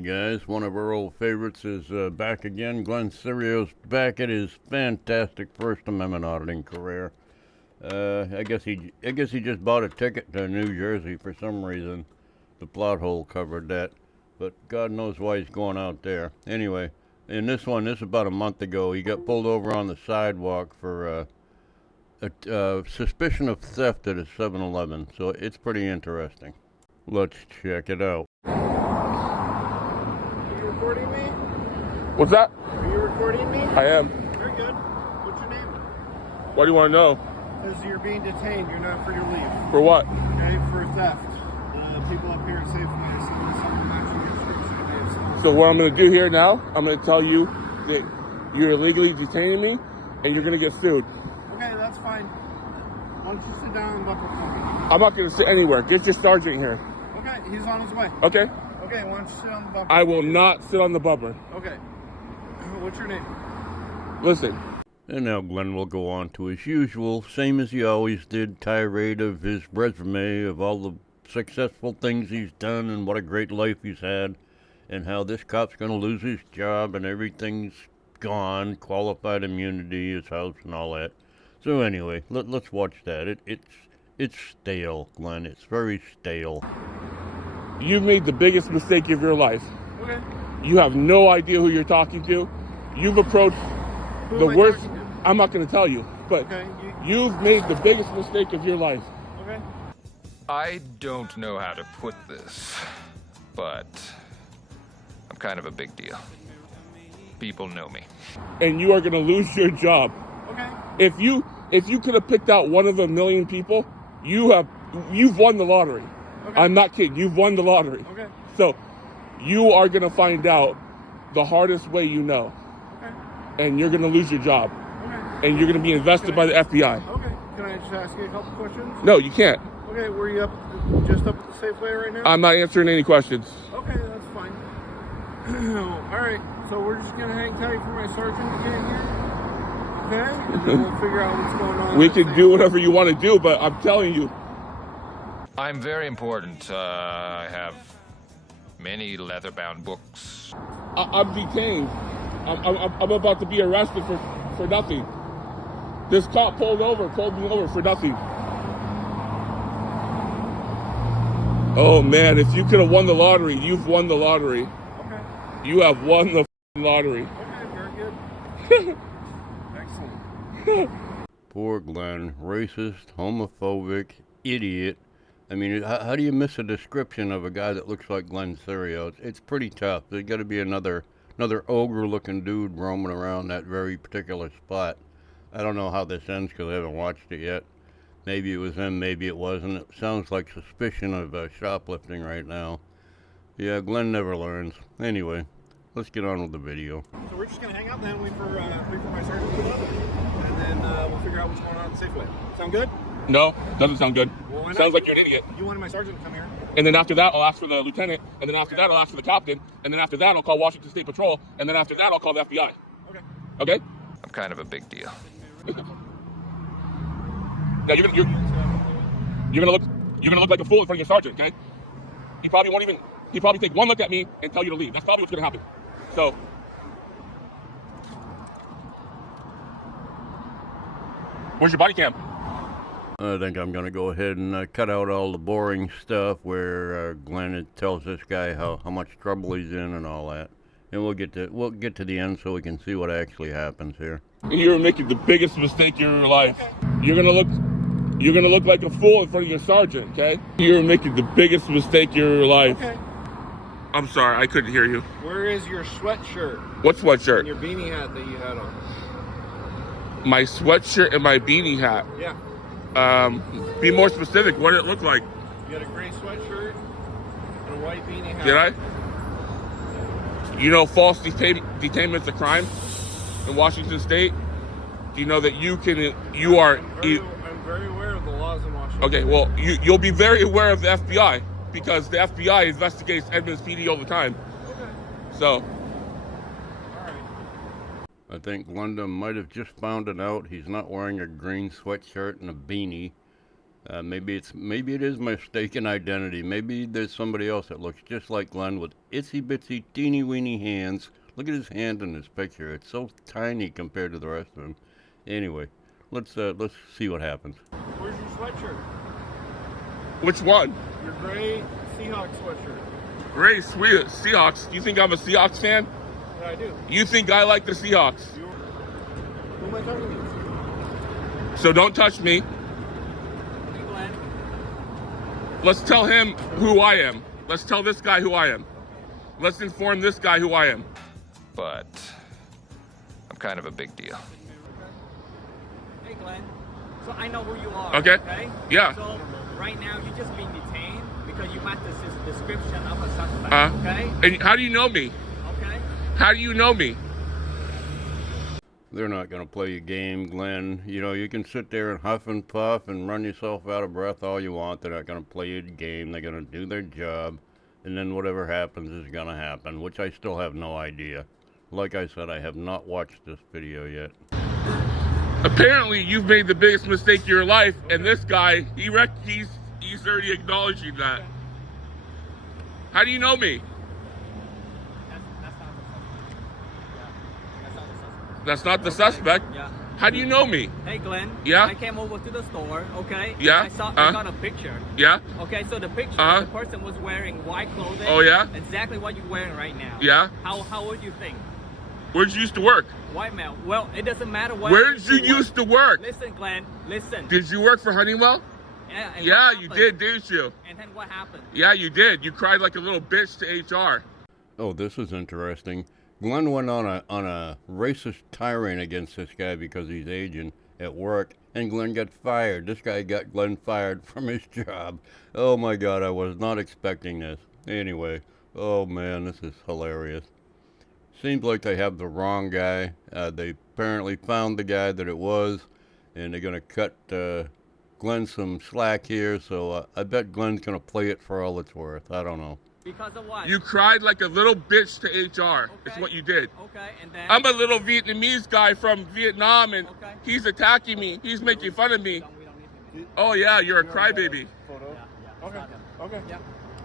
Hey guys, one of our old favorites is back again. Glen Cerio's back at his fantastic First Amendment auditing career. I guess he just bought a ticket to New Jersey for some reason. The plot hole covered that, but God knows why he's going out there. Anyway, in this one, this is about a month ago. He got pulled over on the sidewalk for a suspicion of theft at a 7-Eleven. So it's pretty interesting. Let's check it out. Recording me? What's that? Are you recording me? I am. Very good. What's your name? Why do you want to know? Because you're being detained. You're not free to leave. For what? Okay, for theft. People up here at Safeway, someone matching your description. So what I'm going to do here now, I'm going to tell you that you're illegally detaining me and you're going to get sued. Okay, that's fine. Why don't you sit down and buckle for me? I'm not going to sit anywhere. Get your sergeant here. Okay, he's on his way. Okay? Okay, why don't you sit on the bumper? I will not sit on the bumper. Okay. What's your name? Listen. And now Glenn will go on to his usual, same as he always did, tirade of his resume, of all the successful things he's done and what a great life he's had, and how this cop's going to lose his job and everything's gone, qualified immunity, his house and all that. So anyway, let's watch that. It's stale, Glenn. It's very stale. You've made the biggest mistake of your life. Okay. You have no idea who you're talking to. You've approached the worst. I'm not going to tell you, but okay, you've made the biggest mistake of your life. Okay. I don't know how to put this, but I'm kind of a big deal. People know me. And you are going to lose your job. Okay. If you could have picked out one of a million people, you've won the lottery. Okay. I'm not kidding. You've won the lottery. Okay. So you are going to find out the hardest way you know. Okay. And you're going to lose your job. Okay. And you're going to be invested by the FBI. Okay. Can I just ask you a couple questions? No, you can't. Okay, were you just up at the Safeway right now? I'm not answering any questions. Okay, that's fine. All right, so we're just gonna hang tight for my sergeant to get in here. Okay, and then we'll figure out what's going on. We can do whatever you want to do, but I'm telling you. I'm very important. I have many leather-bound books. I'm detained. I'm about to be arrested for nothing. This cop pulled me over for nothing. Oh man, if you could have won the lottery, you've won the lottery. Okay. You have won the lottery. Okay, very good. Excellent. Poor Glenn, racist, homophobic, idiot. I mean, how do you miss a description of a guy that looks like Glen Cerio? It's pretty tough. There's got to be another ogre-looking dude roaming around that very particular spot. I don't know how this ends because I haven't watched it yet. Maybe it was him, maybe it wasn't. It sounds like suspicion of shoplifting right now. Yeah, Glenn never learns. Anyway, let's get on with the video. So we're just gonna hang out then, wait for my sergeant to come up, and then we'll figure out what's going on at Safeway. Sound good? No, doesn't sound good. Well, Sounds like you're an idiot. You wanted my sergeant to come here. And then after that, I'll ask for the lieutenant. And then after that, I'll ask for the captain. And then after that, I'll call Washington State Patrol. And then after that, I'll call the FBI. Okay. Okay? I'm kind of a big deal. Now you're gonna look like a fool in front of your sergeant, okay? He probably take one look at me and tell you to leave. That's probably what's gonna happen. So where's your body cam? I think I'm going to go ahead and cut out all the boring stuff where Glenn tells this guy how much trouble he's in and all that. And we'll get to the end so we can see what actually happens here. You're making the biggest mistake of your life. You're gonna look like a fool in front of your sergeant, okay? You're making the biggest mistake of your life. Okay. I'm sorry, I couldn't hear you. Where is your sweatshirt? What sweatshirt? And your beanie hat that you had on. My sweatshirt and my beanie hat. Yeah. Be more specific. What did it look like? You had a gray sweatshirt and a white beanie hat. Did I? You know false detainment's a crime in Washington State? Do you know that I'm very aware of the laws in Washington. Okay, well, you'll be very aware of the FBI because the FBI investigates Edmonds PD all the time. Okay. So. All right. I think Glenda might have just found it out. He's not wearing a green sweatshirt and a beanie. Maybe it is mistaken identity. Maybe there's somebody else that looks just like Glen with itsy bitsy teeny weeny hands. Look at his hand in this picture. It's so tiny compared to the rest of him. Anyway, let's see what happens. Where's your sweatshirt? Which one? Your gray Seahawks sweatshirt. Gray Seahawks. You think I'm a Seahawks fan? Yeah, I do. You think I like the Seahawks? Who am I talking to? So don't touch me. Hey, Glenn. Let's tell him who I am. Let's tell this guy who I am. Let's inform this guy who I am. But I'm kind of a big deal. Hey Glenn, so I know who you are. Okay. Okay. Yeah. So right now you're just being detained because you match the description of a suspect. Okay. And how do you know me? Okay. How do you know me? They're not going to play your game, Glen. You know, you can sit there and huff and puff and run yourself out of breath all you want. They're not going to play your game. They're going to do their job. And then whatever happens is going to happen, which I still have no idea. Like I said, I have not watched this video yet. Apparently, you've made the biggest mistake of your life, and this guy, he's already acknowledging that. How do you know me? That's not the suspect. That's not the suspect. Yeah. How do you know me? Hey Glenn. Yeah? I came over to the store. Okay. Yeah? I got a picture. Yeah? Okay. So the picture, the person was wearing white clothing. Oh, yeah? Exactly what you're wearing right now. Yeah? How would you think? Where'd you used to work? White male. Well, it doesn't matter what. Where'd you used to work? Listen, Glenn. Listen. Did you work for Honeywell? Yeah. And Yeah, what you happened? did, didn't you? And then what happened? Yeah, you did. You cried like a little bitch to HR. Oh, this is interesting. Glen went on a racist tirade against this guy because he's Asian at work, and Glen got fired. This guy got Glen fired from his job. Oh my God, I was not expecting this. Anyway, oh man, this is hilarious. Seems like they have the wrong guy. They apparently found the guy that it was, and they're going to cut Glen some slack here, so I bet Glen's going to play it for all it's worth. I don't know. Because of what? You cried like a little bitch to HR. Okay. It's what you did. Okay, and then. I'm a little Vietnamese guy from Vietnam, and Okay. he's attacking me. He's making fun of me. We don't need him. Oh, yeah, you're a crybaby. Photo. Yeah. Okay. Okay. Yeah.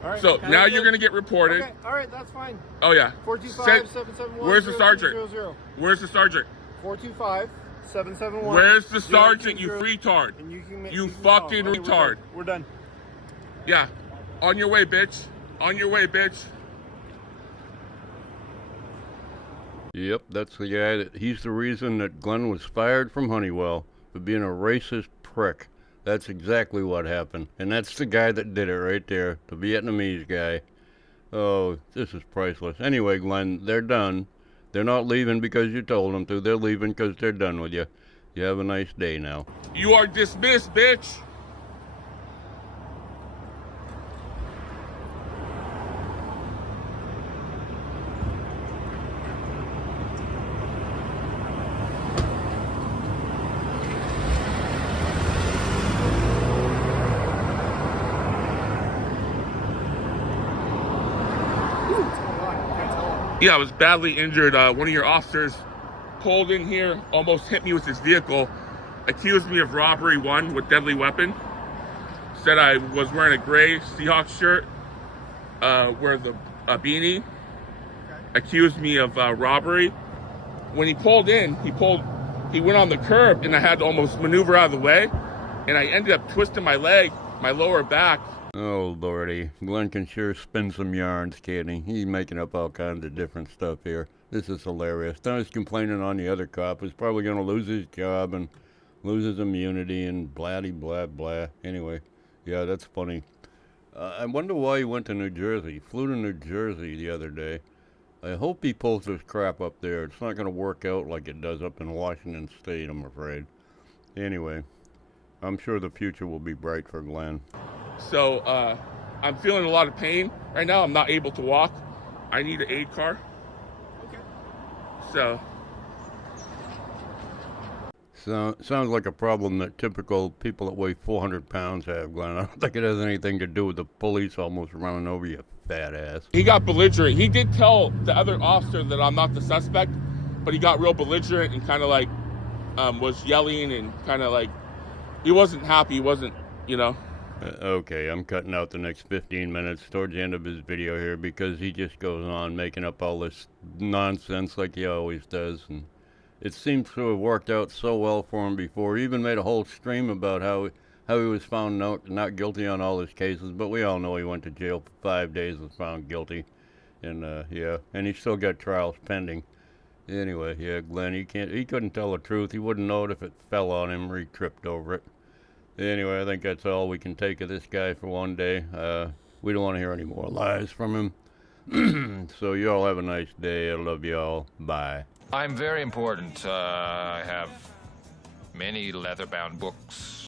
All right. So Okay. now you're going to get reported. Okay. All right. That's fine. Oh, yeah. 425-771. Where's the sergeant? Where's the sergeant? 425-771. Where's the sergeant, you retard? And you can You can fucking call. Okay, retard. We're done. Yeah. On your way, bitch. On your way, bitch. Yep, that's the guy he's the reason that Glen was fired from Honeywell for being a racist prick. That's exactly what happened. And that's the guy that did it right there, the Vietnamese guy. Oh, this is priceless. Anyway, Glen, they're done. They're not leaving because you told them to. They're leaving because they're done with you. You have a nice day now. You are dismissed, bitch. Yeah, I was badly injured. One of your officers pulled in here, almost hit me with his vehicle, accused me of robbery 1 with deadly weapon, said I was wearing a gray Seahawks shirt, wear a beanie, accused me of robbery. When he pulled in, he went on the curb, and I had to almost maneuver out of the way, and I ended up twisting my leg, my lower back. Oh, Lordy. Glen can sure spin some yarns, can't he? He's making up all kinds of different stuff here. This is hilarious. Now he's complaining on the other cop who's probably going to lose his job and lose his immunity and blah, blah. Anyway, yeah, that's funny. I wonder why he went to New Jersey. He flew to New Jersey the other day. I hope he pulls this crap up there. It's not going to work out like it does up in Washington State, I'm afraid. Anyway, I'm sure the future will be bright for Glen. So I'm feeling a lot of pain right now. I'm not able to walk. I need an aid car. Okay. So sounds like a problem that typical people that weigh 400 pounds have, Glen. I don't think it has anything to do with the police almost running over you, fat ass. he got belligerent. He did tell the other officer that I'm not the suspect, but he got real belligerent and kind of like was yelling and kind of like he wasn't happy. He wasn't you know. Okay, I'm cutting out the next 15 minutes towards the end of his video here because he just goes on making up all this nonsense like he always does, and it seems to have worked out so well for him before. He even made a whole stream about how he was found not guilty on all his cases, but we all know he went to jail for 5 days, was found guilty, and yeah, and he's still got trials pending. Anyway, yeah, Glenn, he couldn't tell the truth. He wouldn't know it if it fell on him or he tripped over it. Anyway, I think that's all we can take of this guy for one day. We don't want to hear any more lies from him. So you all have a nice day. I love you all. Bye. I'm very important. I have many leather-bound books.